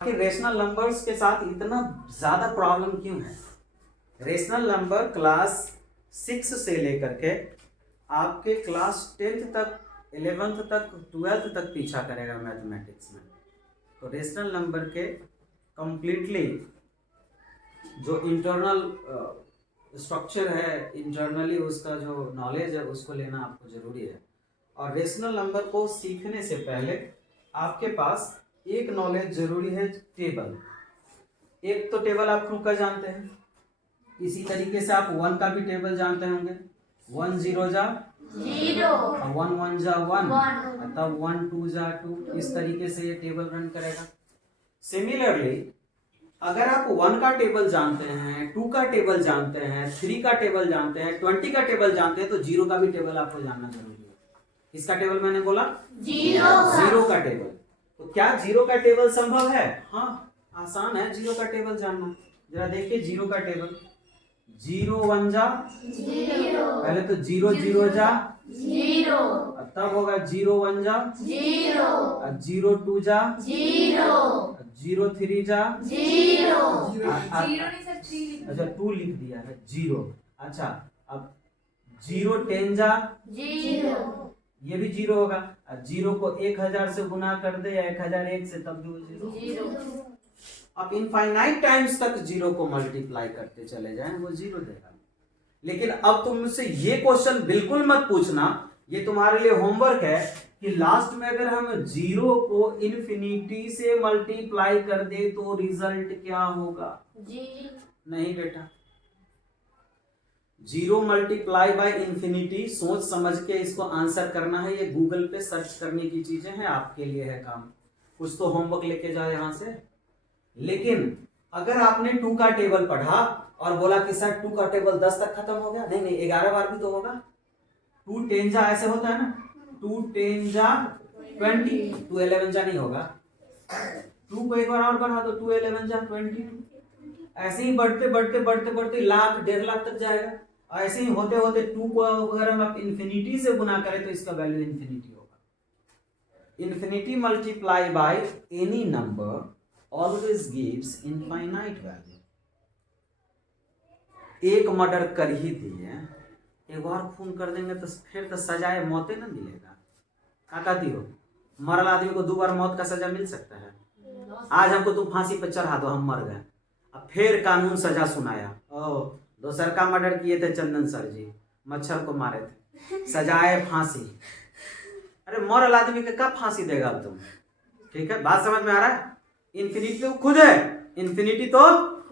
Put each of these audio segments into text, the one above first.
कि rational numbers के साथ इतना ज्यादा प्रॉब्लम क्यों है। रेशनल नंबर क्लास 6 से लेकर के आपके क्लास 10th तक 11th तक 12th तक पीछा करेगा मैथमेटिक्स में। तो रेशनल नंबर के कंप्लीटली जो इंटरनल स्ट्रक्चर है, इंटरनली उसका जो नॉलेज है उसको लेना आपको जरूरी है। और रेशनल नंबर को सीखने से पहले आपके पास एक नॉलेज जरूरी है, टेबल। एक तो टेबल आप 2 का जानते हैं, इसी तरीके से आप 1 का भी टेबल जानते होंगे। 1 0 जा 0, 1 1 जा 1, तब 1 2 जा 2। इस तरीके से ये टेबल रन करेगा। सिमिलरली अगर आप 1 का टेबल जानते हैं, 2 का टेबल जानते हैं, 3 का टेबल जानते हैं, 20 का टेबल जानते हैं, तो 0 का भी टेबल आपको जानना जरूरी है। किसका टेबल मैंने बोला? 0 का टेबल। तो क्या 0 का टेबल संभव है? हाँ, आसान है 0 का टेबल जानना। जरा देखिए 0 का टेबल। 0 1 जा 0, पहले तो 0 0 जा 0, तब होगा 0 1 जा 0, 0 2 जा 0, 0 3 जा 0, अच्छा 2 लिख दिया है 0। अच्छा अब 0 10 जा 0, ये भी 0 होगा। 0 को 1000 से गुना कर दे या 1001 से, तब भी वो 0। आप इनफाइनाइट टाइम्स तक 0 को मल्टीप्लाई करते चले जाएं, वो 0 देगा। लेकिन अब तुम मुझसे ये क्वेश्चन बिल्कुल मत पूछना, ये तुम्हारे लिए होमवर्क है कि लास्ट में अगर हम 0 को इन्फिनिटी से मल्टीप्लाई कर दे तो रिजल्ट क्या होगा? नहीं बेटा, 0 मल्टीप्लाई बाय इन्फिनिटी सोच समझ के इसको आंसर करना है। ये गूगल पे सर्च करने की चीजें हैं, आपके लिए है काम। कुछ तो होमवर्क लेके जाओ यहां से। लेकिन अगर आपने 2 का टेबल पढ़ा और बोला कि सर 2 का टेबल 10 तक खत्म हो गया, नहीं 11 बार भी तो होगा। 2 10 जा ऐसे होता है ना, 2 10 जा 20, 2 11 जा नहीं होगा। 2 को एक बार और बढ़ा दो, 2 11 जा 22। ऐसे ही बढ़ते बढ़ते बढ़ते बढ़ते लाख 1.5 लाख तक जाएगा। ऐसे ही होते होते 2 को अगर हम इन्फिनिटी से गुना करें तो इसका वैल्यू इन्फिनिटी होगा। Infinity multiply by any number always gives infinite value। एक मर्डर कर ही दिए, एक और खून कर देंगे तो फिर तो सजाए मौतें ना मिलेगा। क्या कहती हो? मरल आदमी को 2 बार मौत का सजा मिल सकता है? आज हमको तुम फांसी पे चढ़ा दो, हम मर गए, अब फिर कानून सजा सुनाया। ओ दोसर का मर्डर किए थे चंदन सर जी, मच्छर को मारे थे, सजाए फांसी। अरे मरल आदमी का कब फांसी देगा तुम? ठीक है, बात समझ में आ रहा है? इन्फिनिटी तो खुद है, इन्फिनिटी तो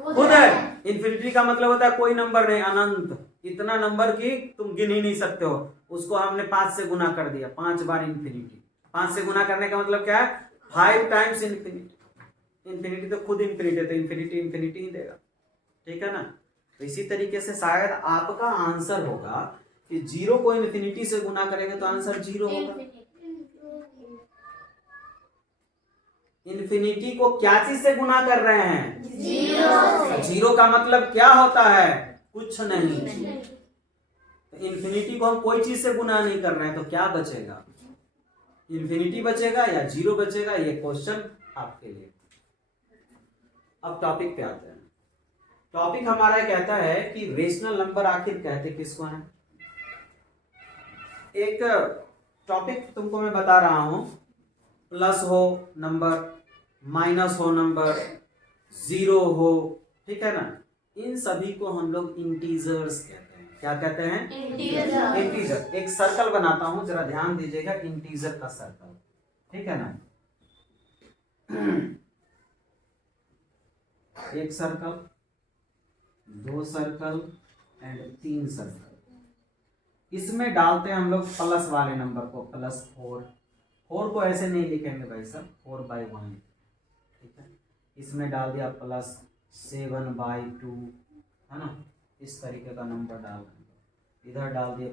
खुद है। इन्फिनिटी का मतलब होता है कोई नंबर नहीं, अनंत। इतना नंबर की तुम गिन ही नहीं सकते हो। उसको हमने 5 से गुना कर दिया, 5 बार इन्फिनिटी। 5 से गुना करने का मतलब क्या है? 5 टाइम्स इन्फिनिटी। इन्फिनिटी तो खुद इन्फिनिटी है, तो इन्फिनिटी इन्फिनिटी ही देगा। ठीक है ना? तो इसी तरीके से शायद आपका आंसर होगा कि 0 को इन्फिनिटी से गुना करेंगे तो आंसर 0 होगा। इन्फिनिटी को क्या चीज से गुना कर रहे हैं? 0। 0 का मतलब क्या होता है? कुछ नहीं। तो इन्फिनिटी को हम कोई चीज से गुना नहीं कर रहे हैं, तो क्या बचेगा? इन्फिनिटी बचेगा या 0 बचेगा? ये क्वेश्चन आपके लिए। अब टॉपिक पे आते हैं। टॉपिक हमारा कहता है कि रेशनल नंबर आखिर कहते किसको हैं। एक टॉपिक तुमको मैं बता रहा हूं, प्लस हो नंबर, माइनस हो नंबर, 0 हो, ठीक है ना, इन सभी को हम लोग इंटीजर्स कहते हैं। क्या कहते हैं? इंटीजर। एक सर्कल बनाता हूं, जरा ध्यान दीजिएगा, इंटीजर का सर्कल। ठीक है ना? एक सर्कल, 2 सर्कल एंड 3 सर्कल। इसमें डालते हैं हम लोग प्लस वाले नंबर को, +4। 4 को ऐसे नहीं लिखेंगे भाई साहब, 4/1। ठीक है, इसमें डाल दिया +7/2, है ना, इस तरीके का नंबर डाल देंगे। इधर डाल दिया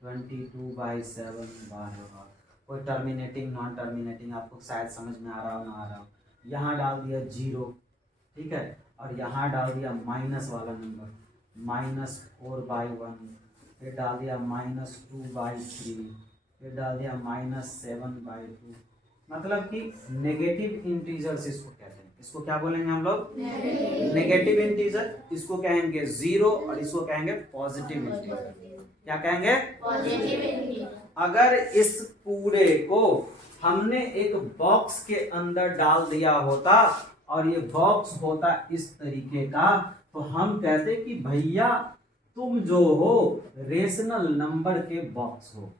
+22/7 12। कोई टर्मिनेटिंग नॉन टर्मिनेटिंग आपको शायद समझ में आ रहा हो ना आ रहा हो। यहाँ डाल दिया 0, ठीक है, और यहाँ डाल दिया माइनस वाला नंबर -4/1, फिर डाल दिया -2/3, फिर डाल दिया -7/2, मतलब कि नेगेटिव इंटीजर्स इसको कहते हैं। इसको क्या बोलेंगे हम लोग? Negative integer. इसको कहेंगे जीरो और इसको कहेंगे पॉजिटिव इंटीजर। क्या कहेंगे? Positive integer. अगर इस पूरे को हमने एक बॉक्स के अंदर डाल दिया होता और ये बॉक्स होता इस तरीके का, तो हम कहते कि भैया तुम जो हो रेशनल नंबर के बॉक्स हो।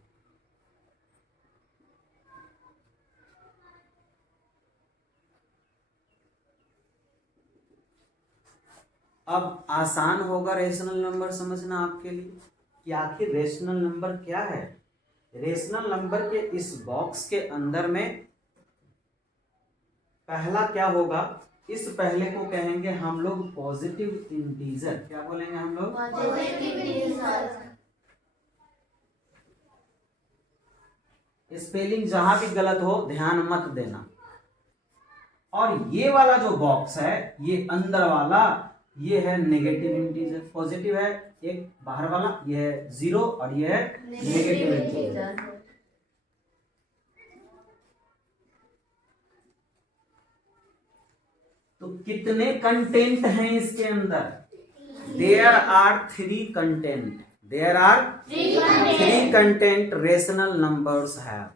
अब आसान होगा रेशनल नंबर समझना आपके लिए कि आखिर रेशनल नंबर क्या है। रेशनल नंबर के इस बॉक्स के अंदर में पहला क्या होगा? इस पहले को कहेंगे हम लोग पॉजिटिव इंटीजर। क्या बोलेंगे हम लोग? Positive integer. स्पेलिंग जहां भी गलत हो ध्यान मत देना। और ये वाला जो बॉक्स है, ये अंदर वाला, ये है नेगेटिव इंटीजर। पॉजिटिव है एक बाहर वाला, ये है जीरो और ये है नेगेटिव इंटीजर। तो कितने कंटेंट हैं इसके अंदर? There are 3 content. There are 3 content rational numbers have.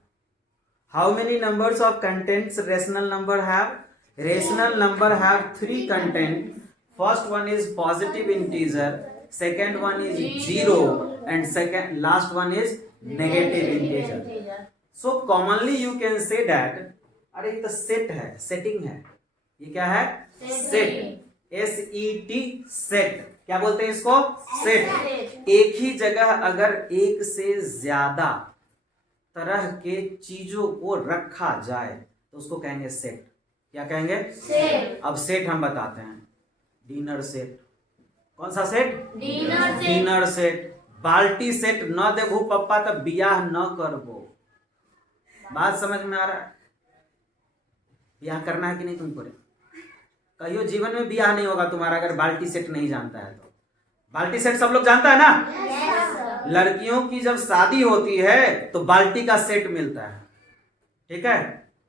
How many numbers of contents rational number have? Rational number have 3 content. First one is positive integer, second one is zero, and last one is negative integer. So commonly you can say that अरे ये तो set है, setting है। ये क्या है? Set. SET set. क्या बोलते हैं इसको? सेट। एक ही जगह अगर एक से ज्यादा तरह के चीजों को रखा जाए तो उसको कहेंगे सेट। क्या कहेंगे? सेट। अब सेट हम बताते हैं। Dinner set. कौन सा सेट? Dinner set. बाल्टी सेट न देबू पप्पा तो बियाह न करबो। बात समझ में आ रहा है? बियाह करना है कि नहीं तुमको? रे कहियो जीवन में बियाह नहीं होगा तुम्हारा अगर बाल्टी सेट नहीं जानता है तो। बाल्टी सेट सब लोग जानता है ना? yes, लड़कियों की जब शादी होती है तो बाल्टी का सेट मिलता है। ठीक है?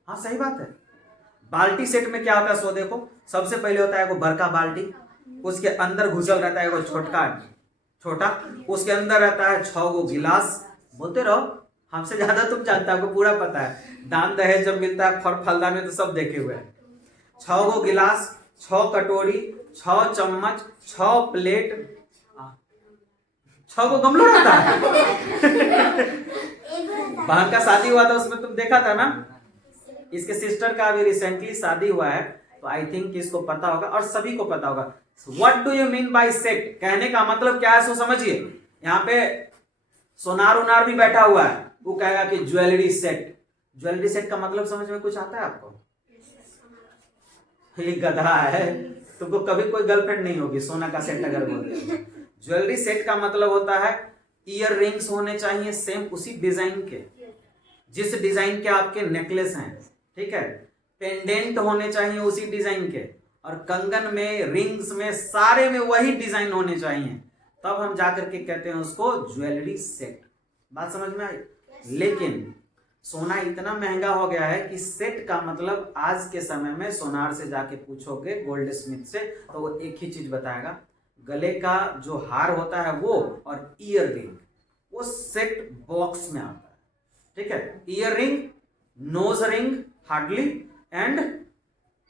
हाँ सही बात है। बाल्टी सेट में क्या होता है सो देखो। सबसे पहले होता है वो बड़का बाल्टी, उसके अंदर घुसल रहता है वो छोटा, उसके अंदर रहता है 6 गो गिलास। बोलते रहो, हमसे ज्यादा तुम जानता हो, पूरा पता है। दान दहेज जब मिलता है फलदान में तो सब देखे हुए हैं। 6 गो गिलास, 6 कटोरी, 6 चम्मच, 6 प्लेट, 6 गो गमलो रहता है। बहन का शादी हुआ था उसमें तुम देखा था ना? इसके सिस्टर का अभी रिसेंटली शादी हुआ है तो आई थिंक इसको पता होगा और सभी को पता होगा। What do you mean by set? कहने का मतलब क्या है सो समझिए। यहाँ पे सोनार उनार भी बैठा हुआ है, वो कहेगा कि ज्वेलरी सेट। ज्वेलरी सेट का मतलब समझ में कुछ आता है आपको? ये गधा है, तुमको कभी कोई गर्लफ्रेंड नहीं होगी सोना का सेट अगर बोलते। ज्वेलरी सेट का मतलब होता है ईयर रिंग्स होने चाहिए सेम उसी डिजाइन के, जिस डिजाइन के आपके नेकलेस हैं। ठीक है? पेंडेंट होने चाहिए उसी डिजाइन के, और कंगन में, रिंग्स में, सारे में वही डिजाइन होने चाहिए, तब हम जाकर के कहते हैं उसको ज्वेलरी सेट। बात समझ में आई? लेकिन सोना इतना महंगा हो गया है कि सेट का मतलब आज के समय में सोनार से जाके पूछोगे, गोल्ड स्मिथ से, तो वो एक ही चीज बताएगा, गले का जो हार होता है वो और ईयर रिंग, वो सेट बॉक्स में आता है। ठीक है? Ear ring, nose ring hardly, and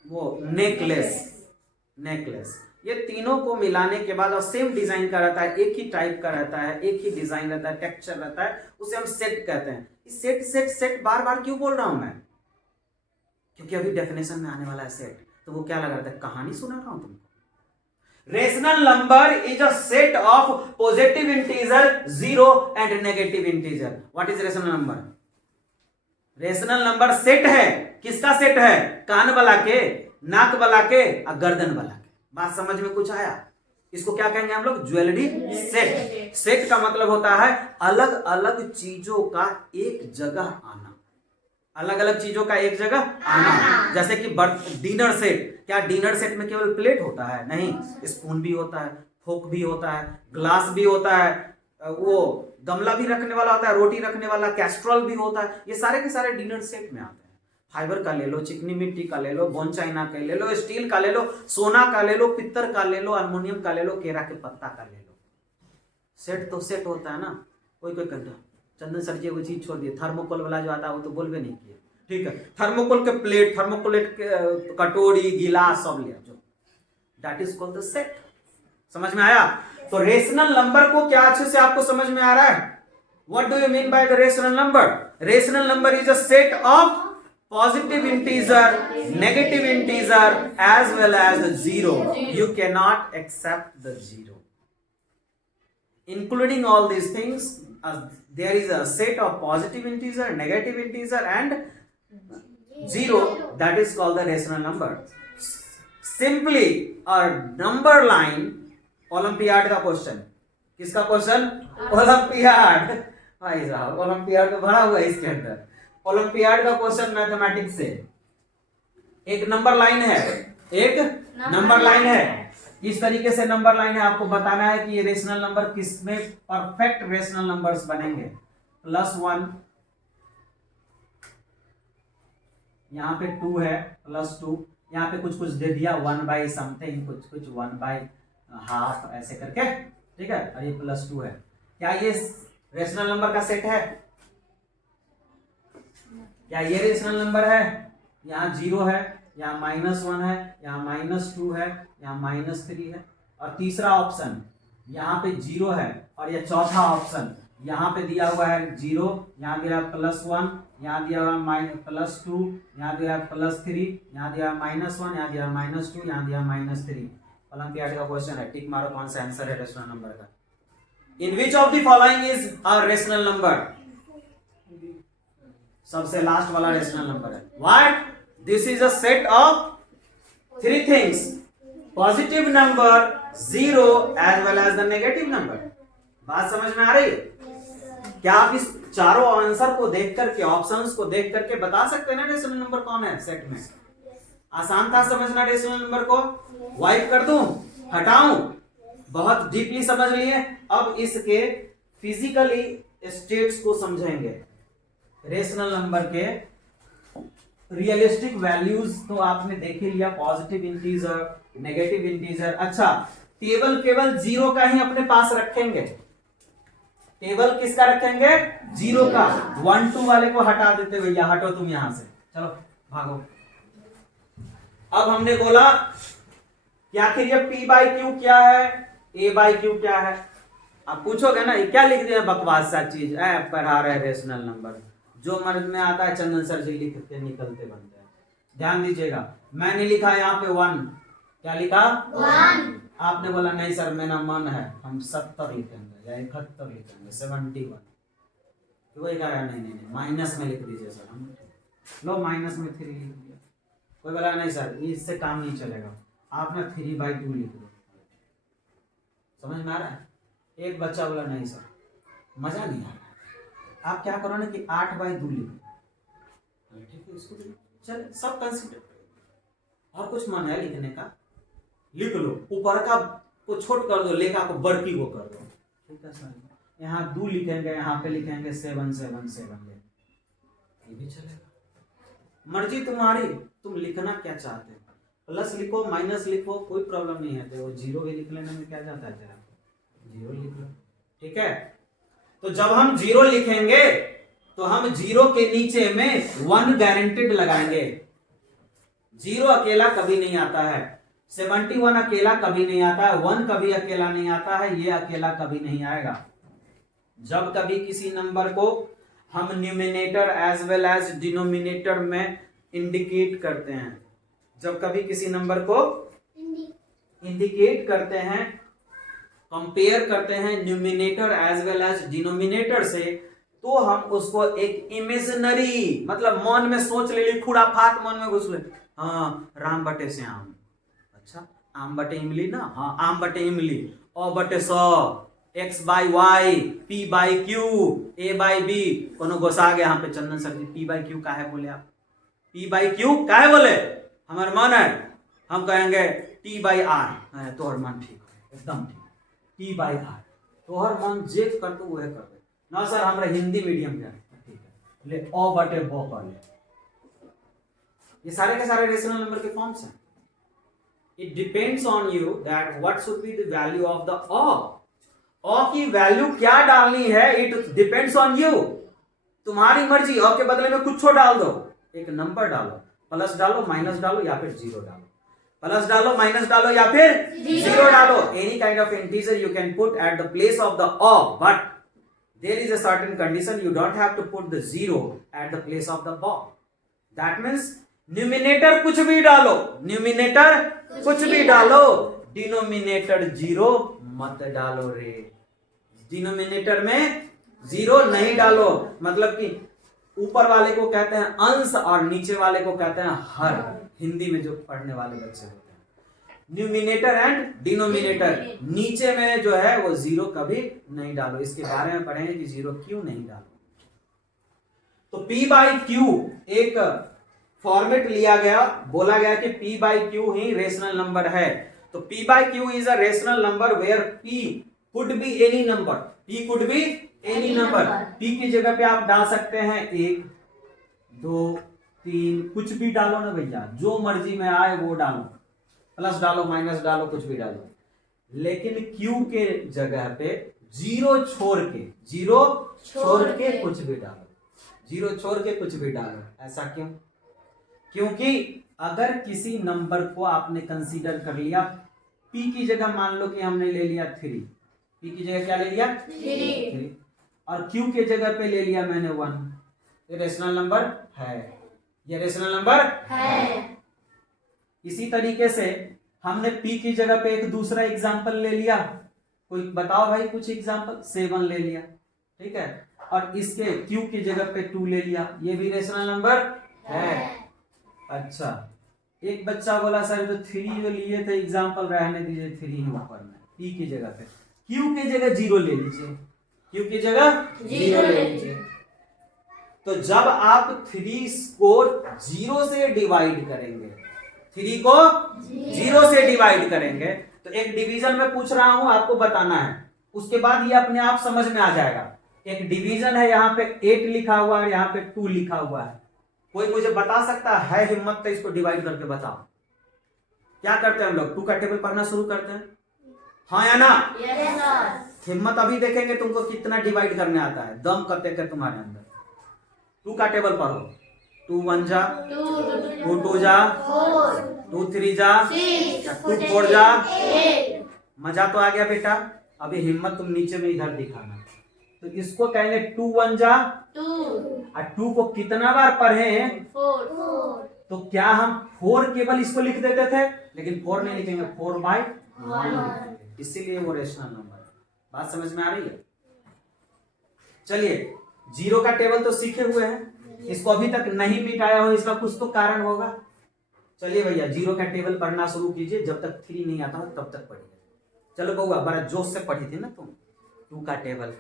वो नेकलेस, ये तीनों को मिलाने के बाद, और सेम डिजाइन का रहता है, एक ही टाइप का रहता है, एक ही डिजाइन रहता है, टेक्सचर रहता है, उसे हम सेट कहते हैं। सेट सेट सेट बार बार क्यों बोल रहा हूं मैं? क्योंकि अभी डेफिनेशन में आने वाला है सेट। तो वो क्या लगा रहा था, कहानी सुना रहा हूं तुमको। Rational number is a set of positive integer, zero and negative integer. What is rational number? Rational number set है। किसका सेट है? कान वाला के, नाक वाला के और गर्दन वाला के। बात समझ में कुछ आया? इसको क्या कहेंगे हम लोग? Jewellery set. सेट का मतलब होता है अलग अलग चीजों का एक जगह आना। अलग अलग चीजों का एक जगह आना। जैसे कि डिनर सेट। क्या डिनर सेट में केवल प्लेट होता है? नहीं, स्पून भी होता है, फोक भी होता है, ग्लास भी होता है, वो गमला भी रखने वाला होता है, रोटी रखने वाला कैस्ट्रॉल भी होता है। ये सारे के सारे डिनर सेट में आते हैं। फाइबर का ले लो, चिकनी मिट्टी का ले लो, बोन चाइना का ले लो, स्टील का ले लो, सोना का ले लो, पित्तर का ले लो, अल्युमिनियम का ले लो, केरा के पत्ता का ले लो। सेट तो सेट होता है ना। कोई कोई कहता चंदन सर जी वो चीज छोड़ दिए, थर्मोकोल वाला जो आता है वो तो बोलबे नहीं किया। ठीक है, थर्मोकोल के प्लेट, थर्मोकोलेट के कटोरी, गिलास सब ले जो, that is called the set. समझ में आया? तो रेशनल नंबर को क्या अच्छे से आपको समझ में आ रहा है? What do you mean by the rational number? Rational number is a set of positive integer, negative integer as well as the zero. You cannot accept the zero. Including all these things, there is a set of positive integer, negative integer and zero, that is called the rational number. Simply a number line, olympiad का question, किसका question? Olympiad. भाई साहब olympiad तो भरा हुआ है इसके अंदर। ओलंपियाड का क्वेश्चन मैथमेटिक्स से, एक नंबर लाइन है, एक नंबर लाइन है, इस तरीके से नंबर लाइन है। आपको बताना है कि ये रेशनल नंबर किसमें परफेक्ट रेशनल नंबर्स बनेंगे। +1, यहाँ पे 2 है, +2, यहाँ पे कुछ कुछ दे दिया 1 by समथिंग, कुछ कुछ 1/2 ऐसे करके, ठीक है, और ये +2 है। क्या ये रेशनल नंबर का सेट है? क्या ये रेशनल नंबर है? यहाँ 0 है, यहाँ -1 है, यहाँ -2 है, यहाँ -3 है, और तीसरा ऑप्शन यहाँ पे 0 है, और ये चौथा ऑप्शन यहाँ पे दिया हुआ है 0, यहाँ दिया +1, यहाँ दिया हुआ +2, यहाँ दिया +3, यहाँ दिया -1, यहाँ दिया -2, यहाँ दिया -3। ओलंपियाड का क्वेश्चन है, टिक मारो कौन सा आंसर है रेशनल नंबर का। In which of the following is a rational number? सबसे लास्ट वाला रेशनल नंबर है। What? This is a set of 3 things, positive number, 0 as well as the negative number. बात समझ में आ रही है? क्या आप इस चारों आंसर को देख करके, ऑप्शंस को देख करके बता सकते हैं ना रेशनल नंबर कौन है सेट में? आसान था समझना रेशनल नंबर को? वाइप कर दूं, हटाऊं? बहुत डीपली समझ लिए। अब इसके फिजिकली स्टेट्स को समझेंगे। रेशनल नंबर के रियलिस्टिक वैल्यूज तो आपने देख ही लिया, पॉजिटिव इंटीजर, नेगेटिव इंटीजर। अच्छा, टेबल केवल 0 का ही अपने पास रखेंगे। टेबल किसका रखेंगे? 0 का। 1 2 वाले को हटा देते भैया, हटो तुम यहां से, चलो भागो। अब हमने बोला कि आखिर ये P/Q क्या है, A/Q क्या है? आप पूछोगे ना ये क्या लिख दिया बकवास सा चीज, पढ़ा रहे रेशनल नंबर, जो मन में आता है चंदन सर जी लिखते निकलते बनते हैं। ध्यान दीजिएगा, मैंने लिखा यहाँ पे 1, क्या लिखा? 1। आपने बोला नहीं सर मेरा मन है हम 70 लिखेंगे या 71 लिखेंगे, 71। तो वही कहा नहीं, माइनस में लिख दीजिए सर। हम लो माइनस में 3 लिख दिया। कोई बोला नहीं सर इससे काम नहीं चलेगा, आप ना 3/2 लिख दो। समझ में आ रहा है? एक बच्चा बोला नहीं सर मजा नहीं आ रहा, आप क्या करो ना कि 8/2 लिखो। ठीक है, इसको चल सब कंसीडर करो। और कुछ मन है लिखने का लिख लो, ऊपर का को छोट कर दो, लेखा को बड़की को कर दो। ठीक है सर, यहाँ 2 लिखेंगे, यहाँ पे लिखेंगे 7 7 7, ये भी चलेगा। मर्जी तुम्हारी, तुम लिखना क्या चाहते हो, प्लस लिखो माइनस लिखो, कोई प्रॉब्लम नहीं है। तो 0 भी लिख लेने में क्या जाता है, जरा 0 लिख लो। ठीक है, तो जब हम 0 लिखेंगे तो हम 0 के नीचे में 1 गारंटेड लगाएंगे। 0 अकेला कभी नहीं आता है, 71 अकेला कभी नहीं आता है, 1 कभी अकेला नहीं आता है, ये अकेला कभी नहीं आएगा। जब कभी किसी नंबर को हम numerator as well as denominator में इंडिकेट करते हैं, जब कभी किसी नंबर को इंडिकेट करते हैं, कंपेयर करते हैं numerator as well as denominator से, तो हम उसको एक इमेजिनरी, मतलब मन में सोच ले, खुराफात मन में घुस ले। हाँ, राम बटे श्याम, अच्छा आम बटे इमली ना, हाँ आम बटे इमली, ओ बटे 100, x/y, p/q, a/b। कोनो गोसा गया यहाँ पे चंदन सर जी p/q का है बोले, आप p/q का है बोले, हमारा मन है हम कहेंगे t/r। तोहर मन ठीक है, एकदम ठीक, t/r तोहर मन जे कर तो वह कर दे ना सर, हमारा हिंदी मीडियम का ठीक है, ले ओ बटे बो कर ले, ये सारे के सारे रेशनल नंबर के फॉर्म्स हैं। It depends on you that what should be the value of the ऑ की वैल्यू क्या डालनी है, इट डिपेंड्स ऑन यू। तुम्हारी मर्जी, ऑ के बदले में कुछ डाल दो, एक नंबर डालो, प्लस डालो, माइनस डालो या फिर जीरो डालो, प्लस डालो, माइनस डालो या फिर जीरो डालो। Any kind of integer you can put at the place of the or, but there is a certain condition, you don't have to put the zero at the place of the or. That means numerator कुछ भी डालो, numerator कुछ भी डालो, denominator zero मत डालो रे। Denominator में जीरो नहीं डालो, मतलब कि ऊपर वाले को कहते हैं अंश और नीचे वाले को कहते हैं हर, हिंदी में जो पढ़ने वाले बच्चे होते हैं। न्यूमिनेटर एंड डिनोमिनेटर, नीचे में जो है वो जीरो कभी नहीं डालो। इसके बारे में पढ़ेंगे कि जीरो क्यों नहीं डालो। तो P बाई क्यू एक फॉर्मेट लिया गया, बोला गया कि P बाई क्यू ही रेशनल नंबर है। तो P by Q is a rational number where P could be any number, P could be any number. P की जगह पे आप डाल सकते हैं 1, 2, 3, कुछ भी डालो ना भैया, जो मर्जी में आए वो डालो, प्लस डालो, माइनस डालो, कुछ भी डालो। लेकिन Q के जगह पे जीरो छोड़ के कुछ भी डालो, जीरो छोड़ के कुछ भी डालो। ऐसा क्यों? क्योंकि अगर किसी नंबर को आपने कंसीडर कर लिया, P की जगह मान लो कि हमने ले लिया 3, P की जगह क्या ले लिया 3, और Q के जगह पे ले लिया मैंने 1, ये रेशनल नंबर है, ये रेशनल नंबर है। इसी तरीके से हमने P की जगह पे एक दूसरा एग्जांपल ले लिया, कोई बताओ भाई कुछ एग्जांपल, 7 ले लिया, ठीक है, और इसके Q की जगह पे 2 ले लिया, ये भी रेशनल नंबर है। अच्छा, एक बच्चा बोला सर जो 3 जो लिए थे एग्जांपल रहने दीजिए, 3 ही ऊपर में, P की जगह पे, Q की जगह 0 ले लीजिए, Q की जगह 0 ले लीजिए। तो जब आप 3 को 0 से डिवाइड करेंगे, 3 को 0 से डिवाइड करेंगे, तो एक डिवीजन में पूछ रहा हूं, आपको बताना है, उसके बाद ये अपने आप समझ में आ जाएगा। एक डिवीजन है, यहाँ पे 8 लिखा हुआ है, यहाँ पे 2 लिखा हुआ है। कोई मुझे बता सकता है हिम्मत तो इसको डिवाइड करके बताओ। क्या करते हैं हम लोग? 2 का टेबल पढ़ना शुरू करते हैं, हाँ या ना? हिम्मत अभी देखेंगे तुमको कितना डिवाइड करने आता है, दम करते कर तुम्हारे अंदर। 2 का टेबल पढ़ो, 2 1 जा, 2 2 जा, 2 3 जा, 2 4 जा। मजा तो आ गया बेटा। अभी हिम्मत तुम नीचे में इधर दिखाना। तो इसको कहेंगे 2 1 जा, 2 और 2 को कितना बार पढ़े? 4। तो क्या हम 4 केवल इसको लिख देते थे, लेकिन 4 नहीं लिखेंगे, 4/1, इसीलिए वो रेशनल नंबर है। बात समझ में आ रही है? चलिए, 0 का टेबल तो सीखे हुए हैं, इसको अभी तक नहीं मिटाया हो, इसका कुछ तो कारण होगा। चलिए भैया 0 का टेबल पढ़ना शुरू कीजिए, जब तक 3 नहीं आता हो तब तक पढ़िए। चलो बउआ, बड़ा जोश से पढ़ी थी ना तुम 2 का टेबल,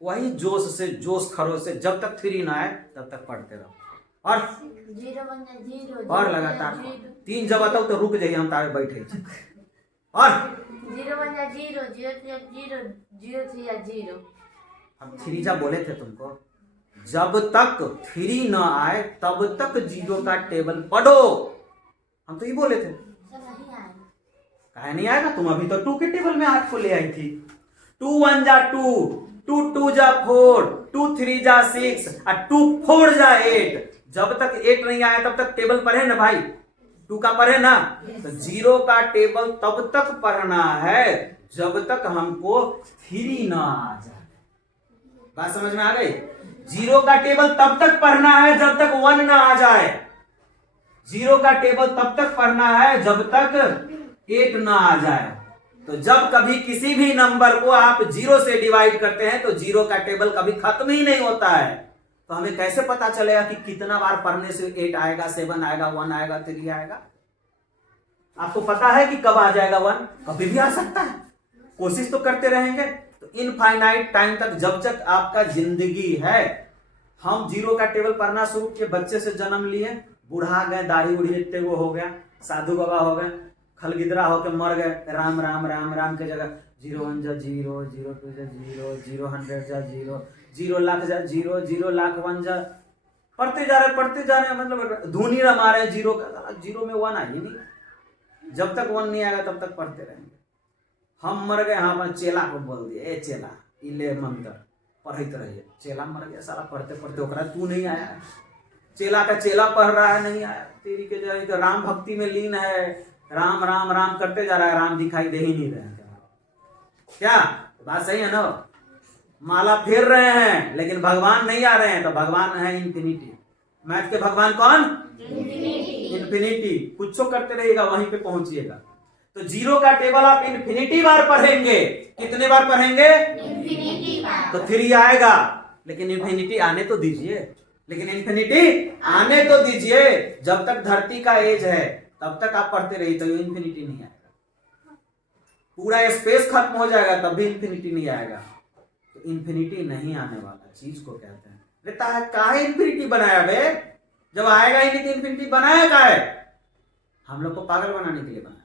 वही जोश से, जोश खरोश से, जब तक 3 ना आए तब तक पढ़ते रहो। और 0 1 0 और लगातार 3 जब आता तो रुक जाइए, हम तारे बैठे। और 0 1 0 0 3 0 0 3 0। हम 3 जा बोले थे तुमको, जब तक 3 ना आए तब तक 0 का टेबल पढ़ो, हम तो ये बोले थे। काहे नहीं आएगा? तुम अभी तो 2 के टेबल में आपको ले आई थी। 2 1 जा 2, 2 2 जा 4, 2 3 जा 6, और 2 4 जा 8। जब तक 8 नहीं आया तब तक टेबल पढ़े ना भाई, 2 का पढ़े ना। तो 0 का टेबल तब तक पढ़ना है जब तक हमको 3 ना आ जाए। बात समझ में आ गई? 0 का टेबल तब तक पढ़ना है जब तक 1 ना आ जाए। 0 का टेबल तब तक पढ़ना है जब तक 8 ना आ जाए। तो जब कभी किसी भी नंबर को आप 0 से डिवाइड करते हैं तो 0 का टेबल कभी खत्म ही नहीं होता है। तो हमें कैसे पता चलेगा कि कितना बार पढ़ने से 8 आएगा, 7 आएगा, 1 आएगा, 3 आएगा? आपको पता है कि कब आ जाएगा 1? कभी भी आ सकता है, कोशिश तो करते रहेंगे। तो इनफाइनाइट टाइम तक, जब तक आपका जिंदगी है। हम 0 का टेबल पढ़ना शुरू किए, बच्चे से जन्म लिए, बुढ़ा गए, दाढ़ी उड़ी इतने वो हो गया, साधु बाबा हो गए, खलगिदरा होके मर गए, राम राम राम राम के जगह 0 1 जा 0, 0 2 जा 0, 0 100 जा 0, 0 लाख जा 0, 0 लाख 1 जा पढ़ते जा रहे हैं, मतलब धुन ही रमा रहे हैं जीरो का, जीरो में वन आई नहीं, जब तक वन नहीं आएगा तब तक पढ़ते रहेंगे। हम मर गए, हाँ अपने चेला को बोल दिए, ए चेला इले मंत्र पढ़ते रहिए, चेला मर गया साला पढ़ते पढ़ते, ओकरा तू नहीं आया, चेला का चेला पढ़ रहा है नहीं आया, तेरी के जाए तो राम भक्ति में लीन है, राम राम राम करते जा रहा है, राम दिखाई दे ही नहीं रहे हैं। क्या बात सही है ना? माला फेर रहे हैं लेकिन भगवान नहीं आ रहे हैं, तो भगवान है इंफिनिटी। मैथ के भगवान कौन? इंफिनिटी। कुछ करते रहिएगा वहीं पे पहुंचिएगा। तो जीरो का टेबल आप इंफिनिटी बार पढ़ेंगे, कितने बार पढ़ेंगे? इंफिनिटी बार। तो 3 आएगा, लेकिन इंफिनिटी आने तो दीजिए, लेकिन इंफिनिटी आने तो दीजिए। जब तक धरती का एज है तब तक आप पढ़ते रहिए, तो इंफिनिटी नहीं आएगा। पूरा स्पेस खत्म हो जाएगा तब भी इंफिनिटी नहीं आएगा। तो इंफिनिटी नहीं आने वाला चीज को कहते हैं, रहता है काहे इंफिनिटी बनाया बे, जब आएगा ही नहीं तो इंफिनिटी बनाया काहे? हम लोग को पागल बनाने के लिए बनाया,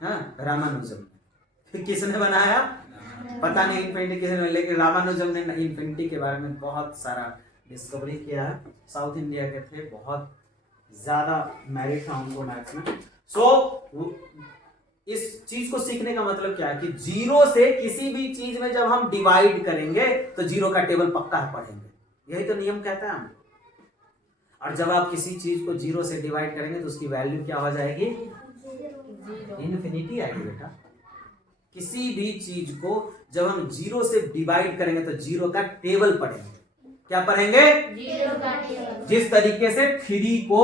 हाँ रामानुजम ने। फिर किसने बनाया पता नहीं, इंफिनिटी किसने, लेकिन रामानुजम ने इंफिनिटी के बारे में बहुत सारा डिस्कवरी किया है। साउथ इंडिया के थे, बहुत ज्यादा मैरिट था उनको मैथ्स में। सो इस चीज को सीखने का मतलब क्या है कि जीरो से किसी भी चीज में जब हम डिवाइड करेंगे तो जीरो का टेबल पक्का पढ़ेंगे, यही तो नियम कहता है हम। और जब आप किसी चीज को जीरो से डिवाइड करेंगे तो उसकी वैल्यू क्या हो जाएगी? इंफिनिटी आएगी बेटा। किसी भी चीज को जब हम जीरो से डिवाइड करेंगे तो जीरो का टेबल पढ़ेंगे। क्या पढ़ेंगे? जीरो का टेबल। जिस तरीके से 3 को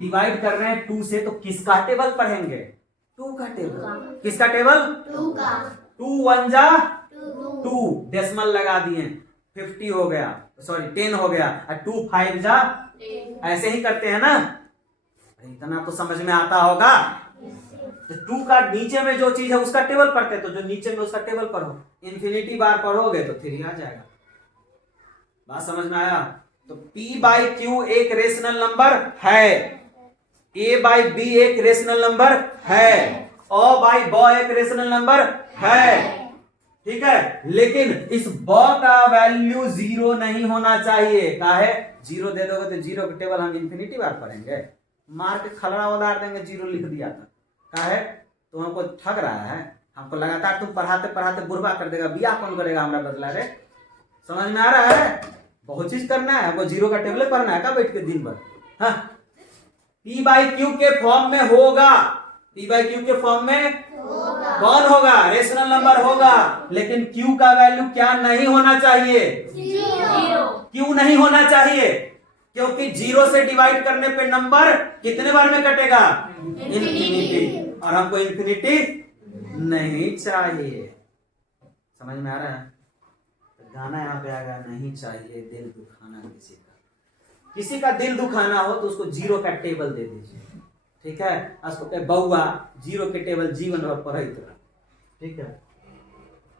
डिवाइड कर रहे हैं 2 से, तो किसका टेबल पढ़ेंगे? 2 का टेबल। किसका टेबल? 2 का। 2 1 जा 2 डेसिमल लगा दिए, 50 हो गया, सॉरी 10 हो गया, और 2 5 जा, ऐसे ही करते हैं ना। इतना तो समझ में आता होगा। तो 2 का नीचे में जो चीज है उसका टेबल पढ़ते, तो जो नीचे में उसका टेबल पढ़ो। इंफिनिटी बार पढ़ोगे तो 3 आ जाएगा। बात समझ में आया? तो P बाई Q एक रेशनल नंबर है, A बाई B एक रेशनल नंबर है, O बाई B एक रेशनल नंबर है, ठीक है। लेकिन इस B का वैल्यू 0 नहीं होना चाहिए। काहे? 0 दे दोगे तो जीरो का टेबल हम इंफिनिटी बार पढ़ेंगे, मार के खलड़ा उतार देंगे, 0 लिख दिया था। काहे? तो हमको ठग रहा है, हमको लगातार तुम पढ़ाते पढ़ाते बुढ़वा कर देगा, बिया कौन करेगा हमारा बदला रे? समझ में आ रहा है? बहुत चीज करना है हमको, जीरो का टेबल पढ़ना है का बैठ के दिन भर? हाँ, P बाई Q के फॉर्म में होगा, P बाई Q के फॉर्म में होगा। कौन होगा? रेशनल नंबर होगा, लेकिन Q का वैल्यू क्या नहीं होना चाहिए? 0। क्यों नहीं होना चाहिए? क्योंकि 0 से डिवाइड करने पे नंबर कितने बार में कटेगा? इंफिनिटी। और हमको इंफिनिटी नहीं चाहिए। समझ में आ रहा है? गाना यहाँ पे आएगा, नहीं चाहिए दिल दुखाना किसी का। किसी का दिल दुखाना हो तो उसको 0 का टेबल दे दीजिए, ठीक है। उसको कहे बउआ 0 के टेबल जीवन भर पढ़ते रह, ठीक है।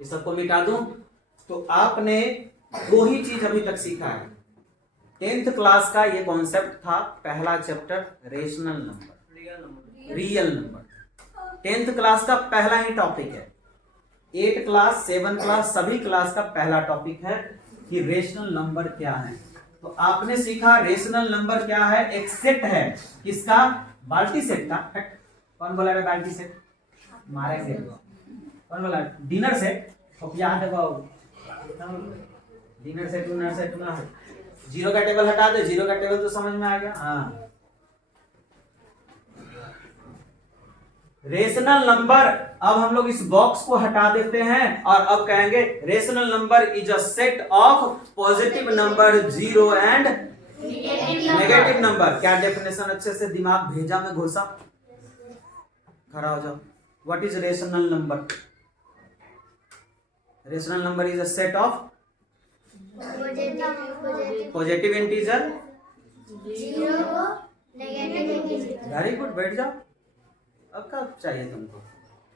ये सबको मिटा दूं तो आपने 2 ही चीज अभी तक सीखा है। 10th क्लास का ये कॉन्सेप्ट था, पहला chapter rational number, real number. 10th class का पहला ही टॉपिक है। 8 क्लास 7 क्लास सभी क्लास का पहला टॉपिक है कि रेशनल नंबर क्या है। तो आपने सीखा रेशनल नंबर क्या है? एक सेट है, किसका? बाल्टी सेट का। कौन बोला रे बाल्टी सेट? मारेंगे। कौन बोला? Dinner set. याद है डिनर सेट, डिनर सेट ना है। 0 का टेबल हटा दे, 0 का टेबल तो समझ में आ गया। हाँ, रेशनल नंबर। अब हम लोग इस बॉक्स को हटा देते हैं और अब कहेंगे rational number is a set of positive number 0 and negative number. क्या डेफिनेशन अच्छे से दिमाग भेजा में घुसा? खड़ा हो जाओ। What is rational number? Rational number is a set of positive integer. Very good, बैठ जाओ। अब कब चाहिए तुमको?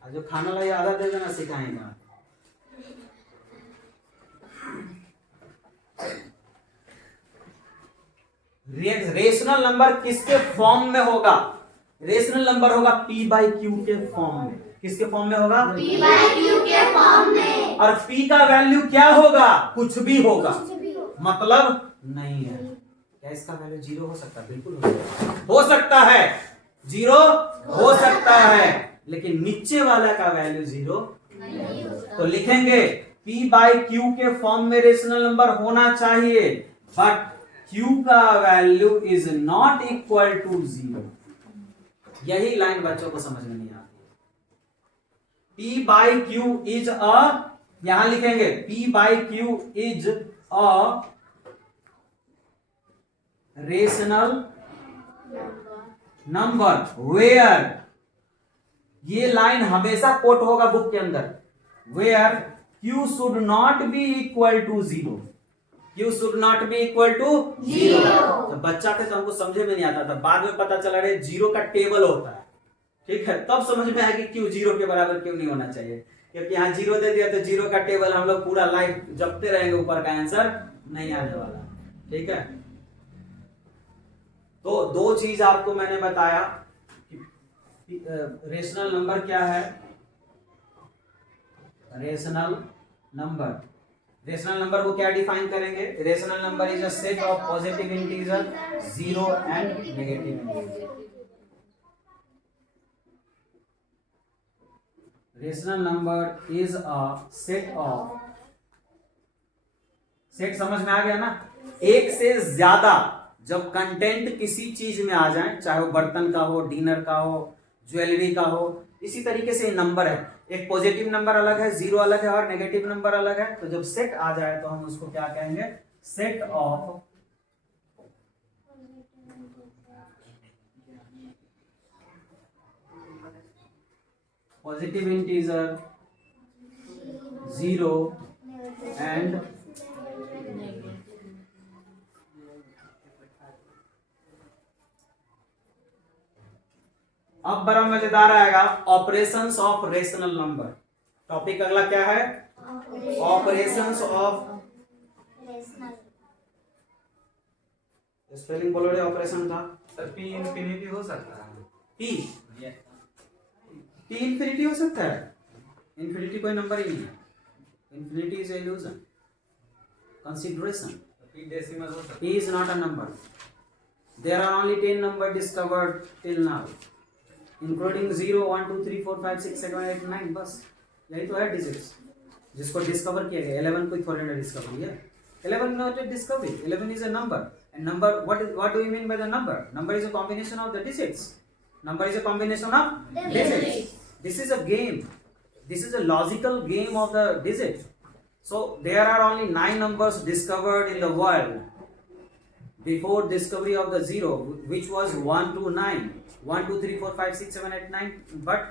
आज जो खाना लाइए आधा दे देना, सिखाएंगे। रेशनल नंबर किसके फॉर्म में होगा? रेशनल नंबर होगा P बाई Q के फॉर्म में। किसके फॉर्म में होगा? P बाई Q के फॉर्म में। और P का वैल्यू क्या होगा? कुछ भी होगा, मतलब नहीं है। क्या इसका वैल्यू 0 हो सकता है? बिल्कुल हो सकता है, 0 हो सकता है, लेकिन नीचे वाला का वैल्यू 0 तो लिखेंगे P बाई Q के फॉर्म में रेशनल नंबर होना चाहिए, बट Q का value is not equal to 0। यही लाइन बच्चों को समझ में नहीं आती। P by Q is a, यहां लिखेंगे P by Q is a rational number where, ये लाइन हमेशा कोट होगा बुक के अंदर, where Q should not be equal to 0, Q should not be equal to 0। तो बच्चा थे तो हमको समझे में नहीं आता था, बाद में पता चला रहे 0 का टेबल होता है, ठीक है, तब समझ में आया कि Q 0 के बराबर क्यों नहीं होना चाहिए, क्योंकि यहाँ 0 दे दिया तो 0 का टेबल हम लोग पूरा लाइफ जपते रहेंगे, ऊपर का आंसर नहीं आने वाला, ठीक है। तो दो चीज आपको मैंने बताया कि रेशनल नंबर क्या है, रेशनल नंबर, रेशनल नंबर को क्या डिफाइन करेंगे, rational number is a set of positive integer 0 and negative integer. Rational number is a set of, set समझ में आ गया ना, एक से ज्यादा जब कंटेंट किसी चीज में आ जाए, चाहे वो बर्तन का हो, डिनर का हो, ज्वेलरी का हो, इसी तरीके से नंबर है, एक पॉजिटिव नंबर अलग है, 0 अलग है और नेगेटिव नंबर अलग है, तो जब सेट आ जाए तो हम उसको क्या कहेंगे, set of positive integer 0 and अब बड़ा मजेदार आएगा, operations of rational number. Topic अगला क्या है, ऑपरेशंस ऑफ, स्पेलिंग बोलो रे, ऑपरेशन था सर पी इंफिनिटी हो सकता है, पी इंफिनिटी हो सकता है, इंफिनिटी कोई नंबर ही नहीं है, infinity is illusion, consideration, P decimal हो सकता p is not a number, there are only 10 number discovered till now including 0 1 2 3 4 5 6 7 8 9, बस यही तो है डिजिट्स जिसको डिस्कवर किया गया। 11 कोई थोड़ी ना डिस्कवर किया, 11 not a discovery, 11 is a number, and number, what do you mean by the number? Number is a combination of the digits, number is a combination of digits, this is a game, this is a logical game of the digits. So there are only 9 numbers discovered in the world before discovery of the 0, which was 1 to 9, 1 2 3 4 5 6 7 8 9, but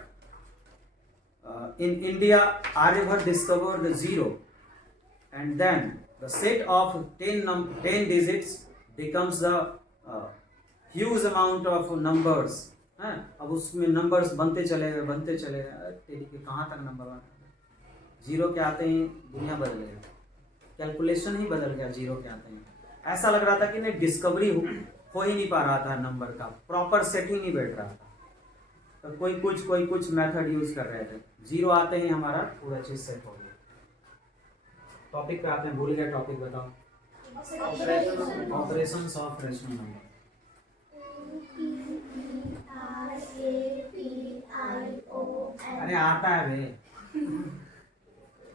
in India Aryabhat discovered the 0, and then the set of 10 digits becomes the huge amount of numbers, अब उसमें numbers बनते चले गए, तेरी के कहाँ तक number बना, 0 के आते ही दुनिया बदल गई, कैलकुलेशन ही बदल गया 0 के आते हैं, ऐसा लग रहा था कि नहीं डिस्कवरी हो ही नहीं पा रहा था, नंबर का प्रॉपर सेट ही नहीं बैठ रहा था, तो कोई कुछ मेथड यूज कर रहे थे, 0 आते ही हमारा पूरा चीज सेट हो गया। टॉपिक पे आते हैं, भूल गया टॉपिक बताओ, ऑपरेशंस ऑफ रेशनल नंबर। अरे आता है बे,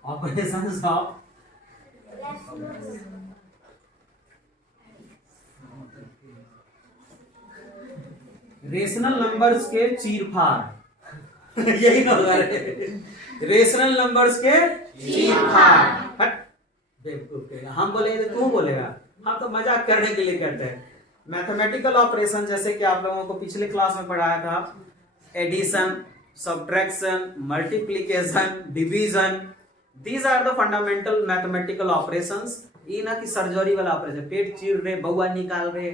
ऑपरेशंस ऑफ रेशनल नंबर्स के चीरफाड़ यही ना होगा रे, रेशनल नंबर्स के चीरफाड़, हट बेवकूफ कहेगा, हम बोलेंगे तो तू बोलेगा, हम तो मजाक करने के लिए कहते हैं। मैथमेटिकल ऑपरेशन जैसे कि आप लोगों को पिछले क्लास में पढ़ाया था, addition, subtraction, multiplication, division, these are the fundamental mathematical operations. ये ना कि सर्जरी वाला ऑपरेशन, पेट चीर रहे, बउआ निकाल रहे,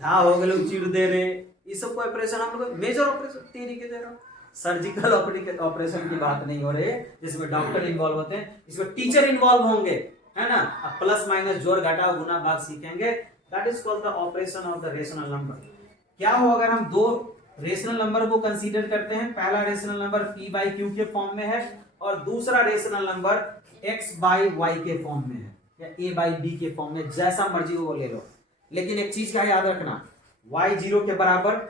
घाव हो गए चीर दे रहे, ये सब को ऑपरेशन हम लोग मेजर ऑपरेशन तेरी के दे रहा, सर्जिकल ऑपरेशन की बात नहीं हो रही है जिसमें डॉक्टर इन्वॉल्व होते हैं, इसमें टीचर इन्वॉल्व होंगे, है ना, अब प्लस माइनस जोड़ घटाव गुना भाग सीखेंगे, that is called the operation of the rational number. क्या हो अगर हम दो रेशनल नंबर को कंसीडर करते हैं, पहला rational number p by q के फॉर्म में है और दूसरा rational number x by y के फॉर्म में है या a बाई b के फॉर्म में, जैसा मर्जी वो ले लो, लेकिन एक चीज क्या याद रखना, y 0 के बराबर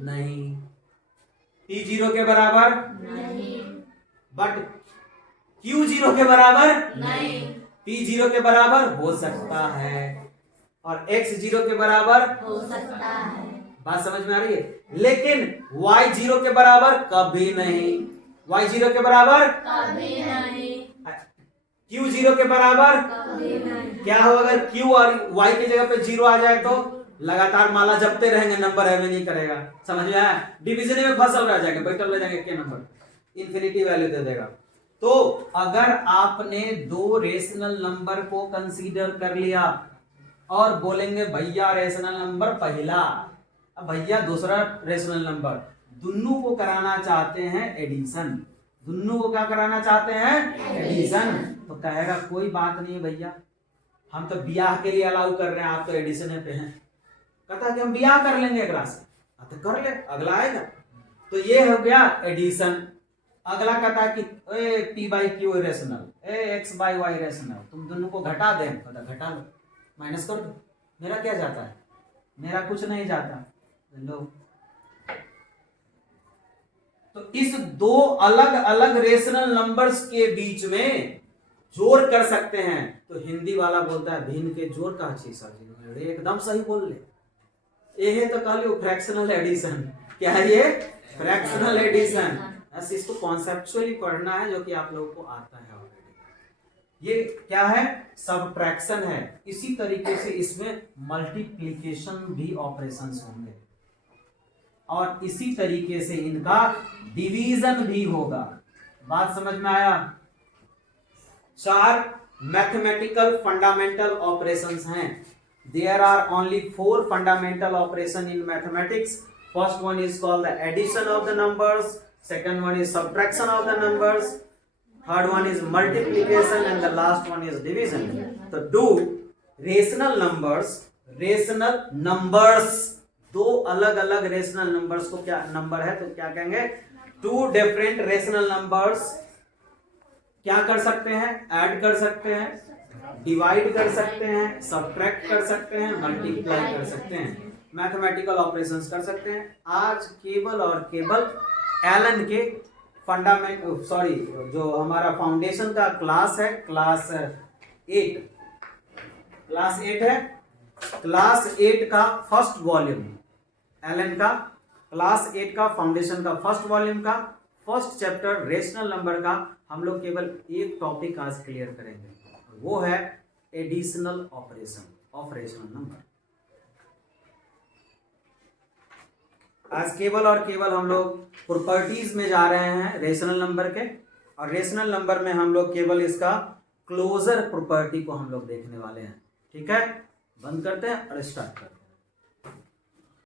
नहीं, t 0 के बराबर नहीं, बट q 0 के बराबर नहीं, p 0 के बराबर हो सकता है और x 0 के बराबर हो सकता है। बात समझ में आ रही है? लेकिन y 0 के बराबर कभी नहीं, y 0 के बराबर कभी नहीं, q 0 के बराबर कभी नहीं। क्या हो, अगर q और y की जगह पे 0 आ जाए तो लगातार माला जपते रहेंगे, नंबर है नहीं करेगा। समझ में आया? डिवीजन में फसल रह जाएंगे, बैठल रह जाएंगे के नंबर, इन्फिनिटी वैल्यू दे देगा। तो अगर आपने दो रेशनल नंबर को कंसीडर कर लिया और बोलेंगे भैया रेशनल नंबर पहला, अब भैया दूसरा रेशनल नंबर, दोनों को कराना चाहते हैं एडिशन, दोनों को क्या कराना चाहते हैं एडिशन, तो कहेगा कोई बात नहीं भैया, हम तो ब्याह के लिए अलाउ कर रहे हैं, आप तो एडिशन पे हैं। कहता है कि हम ब्याह कर लेंगे एक रात, तो कर ले, अगला आएगा। तो ये हो गया एडिशन। अगला कहता है कि p by q rational, x by y rational, तुम दोनों को घटा दें, कहता घटा लो, माइनस कर दो, मेरा क्या जाता है, मेरा कुछ नहीं जाता, लो। तो इस दो अलग अलग रेशनल नंबर्स के बीच में जोड़ कर सकते हैं। तो हिंदी वाला बोलता है भिन्न के जोड़ का चीज, एकदम सही बोल ले। ये तो कह लो फ्रैक्शनल एडिशन। क्या है ये? Fractional addition. बस इसको कॉन्सेप्चुअली पढ़ना है, जो कि आप लोगों को आता है ऑलरेडी। ये क्या है? सबट्रैक्शन है। इसी तरीके से इसमें मल्टीप्लिकेशन भी ऑपरेशंस होंगे और इसी तरीके से इनका डिवीजन भी होगा। बात समझ में आया? चार मैथमेटिकल फंडामेंटल ऑपरेशंस हैं। There are only 4 fundamental operation in mathematics. First one is called the addition of the numbers. Second one is subtraction of the numbers. Third one is multiplication, and the last one is division. So do rational numbers, दो अलग अलग rational numbers को क्या number है तो क्या कहेंगे? To different rational numbers क्या कर सकते हैं? ऐड कर सकते हैं, डिवाइड कर सकते हैं, सब्ट्रैक्ट कर सकते हैं, मल्टीप्लाई कर सकते हैं, मैथमेटिकल ऑपरेशंस कर सकते हैं। आज केवल और केवल एलन के जो हमारा फाउंडेशन का क्लास है, क्लास 8 है, क्लास 8 का फर्स्ट वॉल्यूम, एलन का क्लास 8 का फाउंडेशन का फर्स्ट वॉल्यूम का फर्स्ट चैप्टर रेशनल नंबर का हम लोग केवल एक टॉपिक आज क्लियर करेंगे, वो है additional operation of rational number. आज केवल और केवल हम लोग प्रॉपर्टीज में जा रहे हैं रेशनल नंबर के, और रेशनल नंबर में हम लोग केवल इसका क्लोजर प्रॉपर्टी को हम लोग देखने वाले हैं। ठीक है, बंद करते हैं और स्टार्ट करते हैं।